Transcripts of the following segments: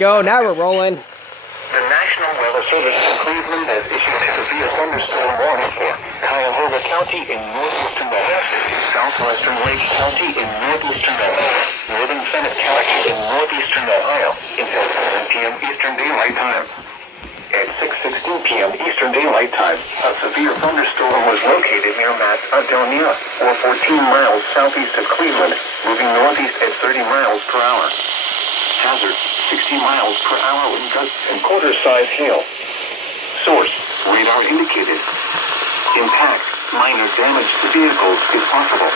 go. Now we're rolling. The National Weather Service in Cleveland has issued a severe thunderstorm warning for Cuyahoga County in northeastern Nevada, southwestern Lake County in northeastern Nevada, northern Summit County in northeastern Ohio until 7 p.m. Eastern Daylight Time. At 6:16 p.m. Eastern Daylight Time, a severe thunderstorm was located near Mount Adonia, or 14 miles southeast of Cleveland, moving northeast at 30 miles per hour. Hazard, 60 miles per hour wind gusts and quarter-size hail. Source, radar indicated. Impact, minor damage to vehicles is possible.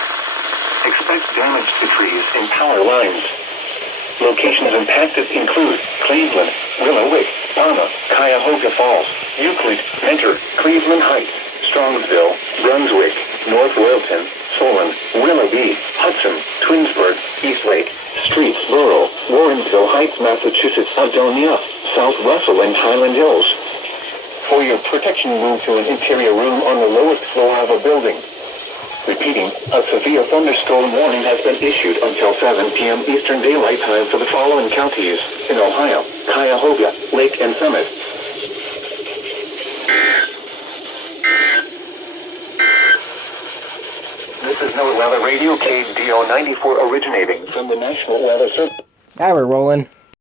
Expect damage to trees and power lines. Locations impacted include Cleveland, Willowick, Palma, Cuyahoga Falls, Euclid, Mentor, Cleveland Heights, Strongsville, Brunswick, North Wilton, Solon, Willoughby, Hudson, Twinsburg, Eastlake, Streetsboro, Warrenville Heights, Massachusetts, Adonia, South Russell, and Highland Hills. For your protection, move to an interior room on the lowest floor of a building. Repeating, a severe thunderstorm warning has been issued until 7 p.m. Eastern Daylight Time for the following counties in Ohio: Cuyahoga, Lake, and Summit. This is NOAA Weather Radio KDO 94 originating from the National Weather Service. Now we're rolling.